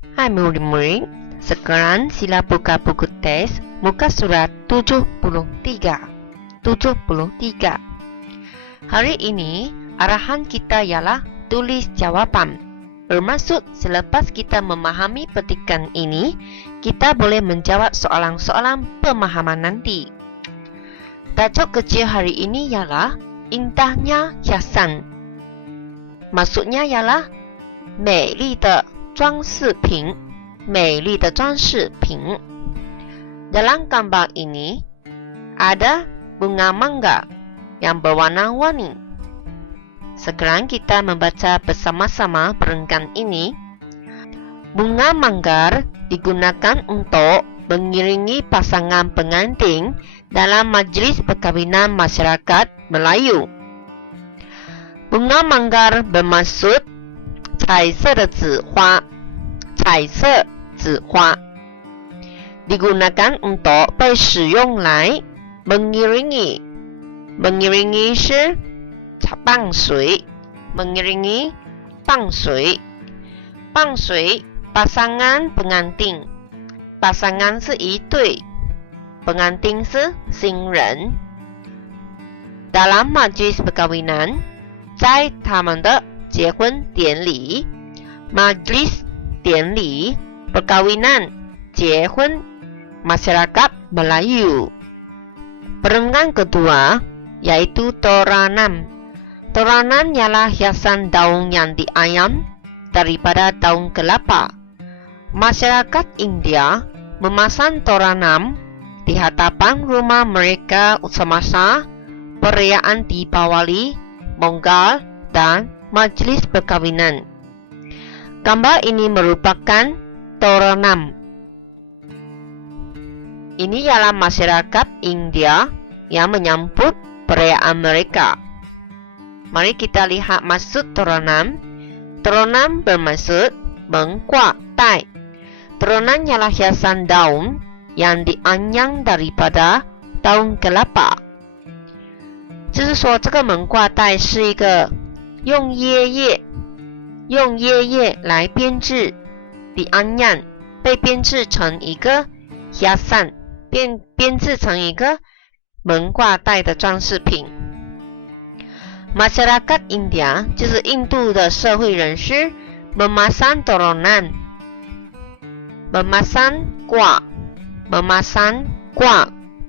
Hai murid-murid, sekarang sila buka buku teks muka surat 73. Hari ini, arahan kita ialah tulis jawapan. Bermaksud selepas kita memahami petikan ini, kita boleh menjawab soalan-soalan pemahaman nanti. Tajuk kecil hari ini ialah indahnya hiasan. Maksudnya ialah 美丽的装饰品 Dalam gambar ini ada bunga mangga yang berwarna-warni. Sekarang kita membaca bersama-sama perenggan ini. Bunga manggar digunakan untuk mengiringi pasangan pengantin dalam majlis perkahwinan masyarakat Melayu. Bunga manggar bermaksud 彩色的纸花 digunakan untuk 被使用来 mengiringi 是 伴随 mengiringi 伴随 pasangan pengantin 是一对 pengantin 是新人 dalam majlis perkahwinan 在他们的结婚典礼 majlis 典礼 perkawinan 结婚 masyarakat Melayu. Perenggan kedua yaitu toranan. Toranan ialah hiasan daun yang dianyam daripada daun kelapa. Masyarakat India memasang toranan di hadapan rumah mereka semasa perayaan Deepawali, Pongal dan majlis perkahwinan. Gambar ini merupakan toranan. Ini ialah masyarakat India yang menyambut perayaan mereka. Mari kita lihat maksud toranan. Toranan bermaksud mengkuat tai. Toranan ialah hiasan daun yang dianyam daripada daun kelapa. 就是说这个门挂带是一个用叶叶来编制的安样，被编制成一个 hiasan， 编制成一个门挂带的装饰品。Masyarakat India 就是印度的社会人士 memasang toranan， memasang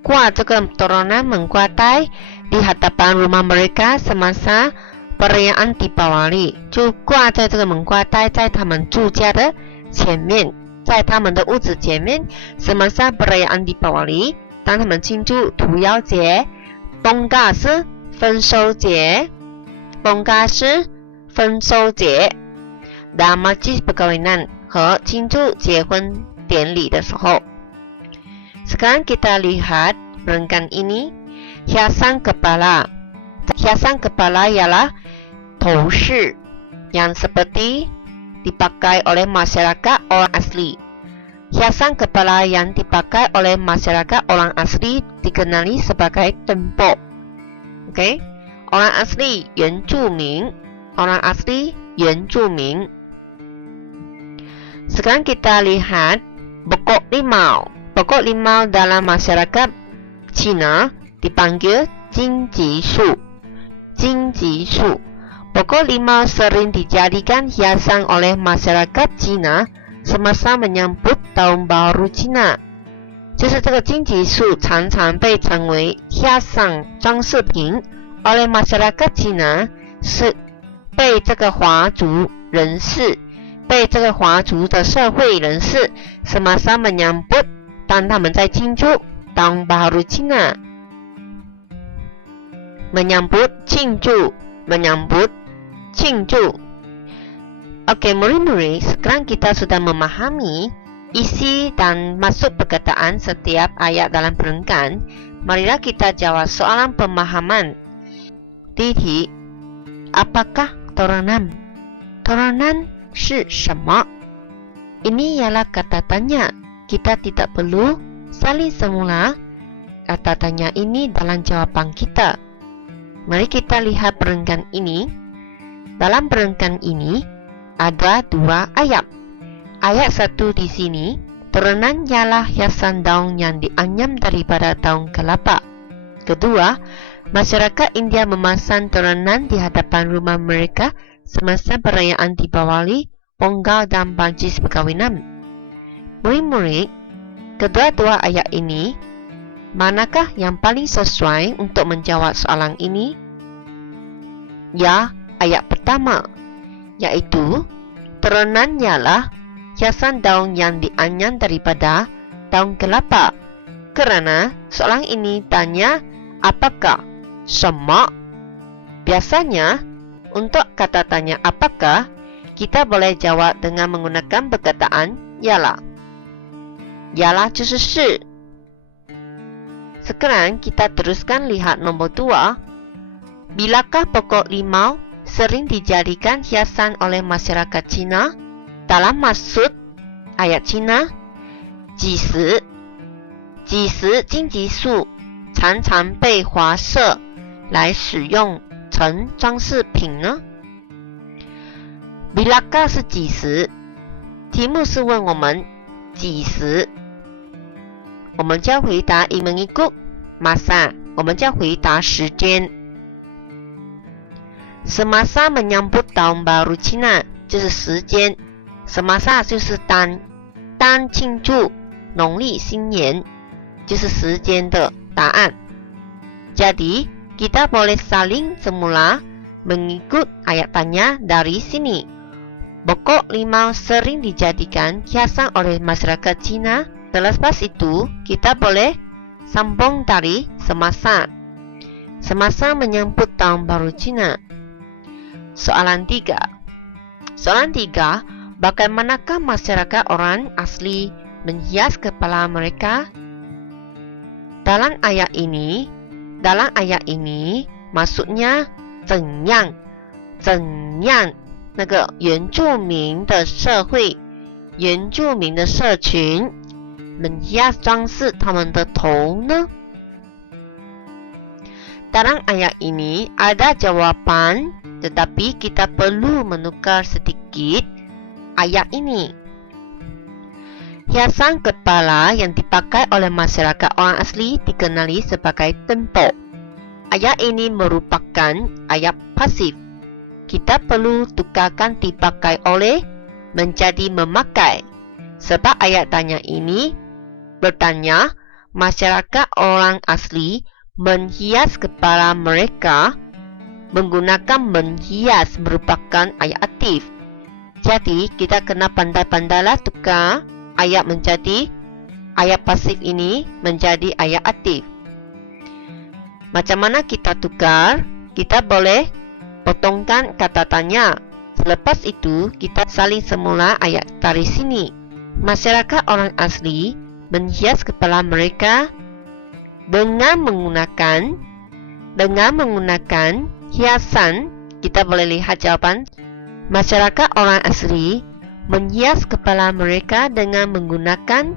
挂这个 toranan 门挂带 di hadapan rumah mereka semasa perayaan Deepawali， 就挂在这个门挂带在他们住家的前面，在他们的屋子前面 semasa perayaan Deepawali， 当他们庆祝屠妖节 Pongal 是丰收节 dan majlis perkahwinan 和庆祝结婚典礼的时候。Sekarang kita lihat perenggan ini. Hiasan kepala. Hiasan kepala ialah 头饰 yang seperti dipakai oleh masyarakat orang asli. Hiasan kepala yang dipakai oleh masyarakat orang asli dikenali sebagai tembok. Okay? Orang asli 原住民 Orang asli 原住民 Sekarang kita lihat pokok limau. Pokok limau dalam masyarakat Cina dipanggil 荆棘树 Pokok limau sering dijadikan hiasan oleh masyarakat Cina semasa menyambut Tahun Baru Cina. 就是这个荆棘树常常被称为 hiasan 装饰品 oleh masyarakat Cina， 是被这个华族人士，被这个华族的社会人士 semasa menyambut 当他们在庆祝 Tahun Baru Cina。menyambut 庆祝 Oke, murid-murid, sekarang kita sudah memahami isi dan maksud perkataan setiap ayat dalam perenggan. Marilah kita jawab soalan pemahaman. 第一题 Apakah toranan? Toranan 是什么? Ini ialah kata tanya. Kita tidak perlu salin semula kata tanya ini dalam jawaban kita. Mari kita lihat perenggan ini. Dalam perenggan ini ada dua ayat. Ayat 1 di sini, turunan ialah hiasan daun yang dianyam daripada daun kelapa. Kedua, masyarakat India memasang turunan di hadapan rumah mereka semasa perayaan Deepawali, Pongal dan majlis perkahwinan. Murid-murid, kedua-dua ayat ini, manakah yang paling sesuai untuk menjawab soalan ini? Ya, ayat pertama, yaitu turunan ialah hiasan daun yang dianyam daripada daun kelapa. Kerana soalan ini tanya apakah, semua. Biasanya, untuk kata tanya apakah, kita boleh jawab dengan menggunakan perkataan ialah. Ialah 就是是. Sekarang kita teruskan lihat nombor 2. Bilakah pokok limau sering dijadikan hiasan oleh masyarakat Cina? Dalam maksud ayat Cina, 几时荆棘树常常被划设来使用成装饰品呢？ Bilakah 是几时？题目是问我们几时，我们就要回答 mengikut masa， 我们就要回答时间。Semasa menyambut tahun baru Cina 就是时间， semasa 就是当庆祝农历新年，就是时间的答案。Jadi, kita boleh saling semula mengikut ayat tanya dari sini. Pokok limau sering dijadikan hiasan oleh masyarakat Cina. Selepas itu, kita boleh sambung dari semasa. Semasa menyambut tahun baru Cina. Soalan 3. Soalan 3, bagaimanakah masyarakat orang asli menghias kepala mereka? Dalam ayat ini, maksudnya 怎样那个原住民的社会，原住民的社群 menghias 装饰他们的头呢？ Dalam ayat ini ada jawaban, tetapi kita perlu menukar sedikit ayat ini. Hiasan kepala yang dipakai oleh masyarakat orang asli dikenali sebagai tembok. Ayat ini merupakan ayat pasif. Kita perlu tukarkan dipakai oleh menjadi memakai. Sebab ayat tanya ini bertanya, masyarakat orang asli menghias kepala mereka. Menggunakan menghias merupakan ayat aktif. Jadi, kita kena pandai-pandailah tukar ayat menjadi ayat pasif ini menjadi ayat aktif. Macam mana kita tukar? Kita boleh potongkan kata tanya. Selepas itu, kita salin semula ayat dari sini. Masyarakat orang asli menghias kepala mereka dengan menggunakan hiasan. Kita boleh lihat jawaban. Masyarakat orang asli menghias kepala mereka dengan menggunakan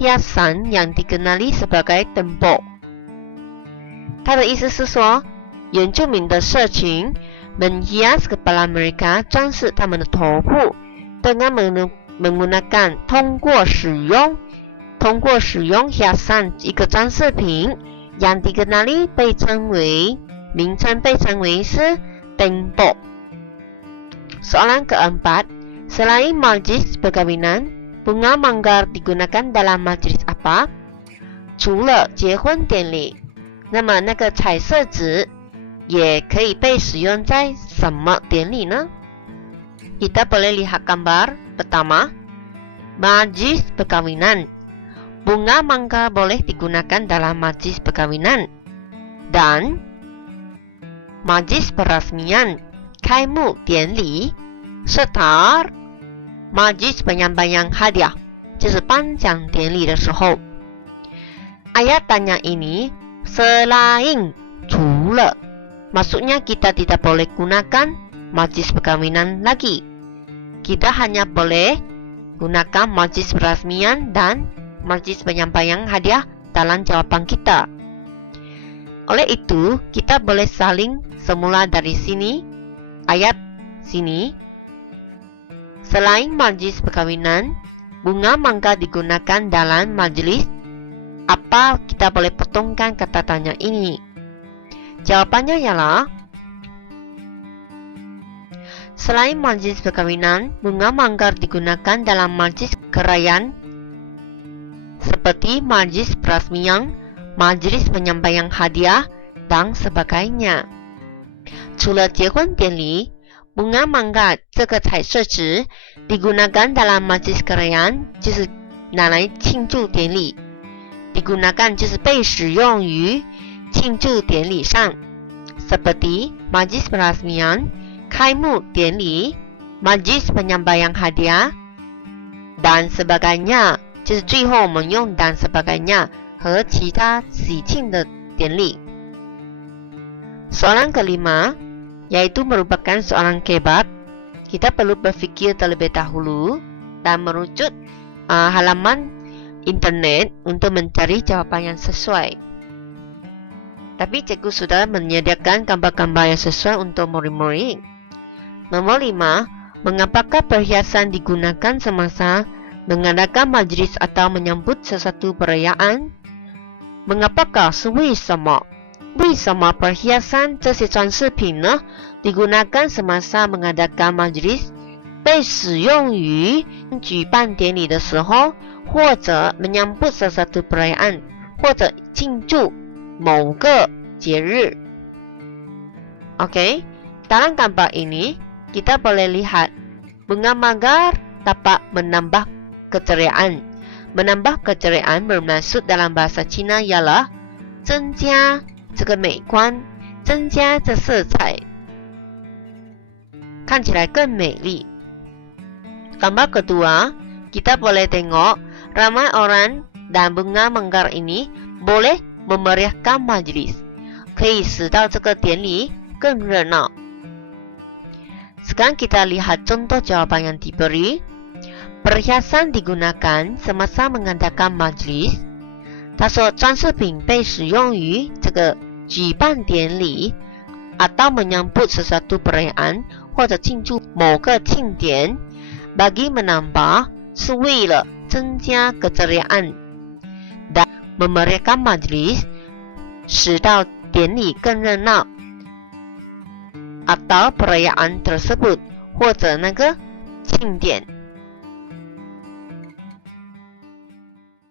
hiasan yang dikenali sebagai tembok. 它的意思是说，原住民的社群 menghias kepala mereka 装饰他们的头部 dengan menggunakan 通过使用 hiasan 一个装饰品 yang dikenali 名称被称为是 tembok. Soalan keempat, selain majlis perkahwinan, bunga manggar digunakan dalam majlis apa? 除了结婚典礼，那么那个彩色纸也可以被使用在什么典礼呢？ Kita boleh lihat gambar pertama, majlis perkahwinan. Bunga mangga boleh digunakan dalam majlis perkahwinan. Dan majlis perasmian, 开幕典礼 serta majlis penyampaian hadiah, 就是颁奖典礼的时候。Ayat tanya ini selain 除了 maksudnya kita tidak boleh gunakan majlis perkahwinan lagi. Kita hanya boleh gunakan majlis perasmian dan majlis penyampaian hadiah dalam jawaban kita. Oleh itu, kita boleh saling semula dari sini, ayat sini. Selain majlis perkawinan, bunga mangga digunakan dalam majlis. Apa kita boleh potongkan kata tanya ini? Jawapannya ialah selain majlis perkawinan, bunga mangga digunakan dalam majlis kerajaan seperti majlis perasmian, majlis penyampaian hadiah dan sebagainya. 除了结婚典礼， bunga mangga 这个彩色纸 digunakan dalam majlis kerajaan 就是拿来庆祝典礼 digunakan 就是被使用于庆祝典礼上 seperti majlis perasmian 开幕典礼 majlis penyampaian hadiah dan sebagainya 就是最后我们用 dan sebagainya 和其他喜庆的典礼 soalan kelima yaitu merupakan soalan kebat. Kita perlu berfikir terlebih dahulu dan merujuk halaman internet untuk mencari jawapan yang sesuai. Tapi cikgu sudah menyediakan gambar-gambar yang sesuai untuk murid-murid. Nomor 5, mengapakah perhiasan digunakan semasa mengadakan majlis atau menyambut sesuatu perayaan? Mengapakah? 是为什么？ 为什么 perhiasan 这些装饰品呢 digunakan semasa mengadakan majlis 被使用于举办典礼的时候或者 menyambut sesuatu perayaan 或者庆祝某个节日 Oke, dalam gambar ini kita boleh lihat bunga mangga dapat menambah keceriaan. Menambah keceriaan bermaksud dalam bahasa Cina ialah 增加这个美观，增加这色彩，看起来更美丽。Gambar kedua, kita boleh tengok ramai orang dan bunga mangga ini boleh memeriahkan majlis， 可以使到这个典礼更热闹。Sekarang kita lihat contoh jawaban yang diberi. Perhiasan digunakan semasa mengadakan majlis。他说装饰品被使用于这个举办典礼 atau menyambut sesuatu perayaan 或者庆祝某个庆典 bagi menambah 是为了增加keceriaan dan memeriahkan majlis 使到典礼更热闹 atau perayaan tersebut 或者那个庆典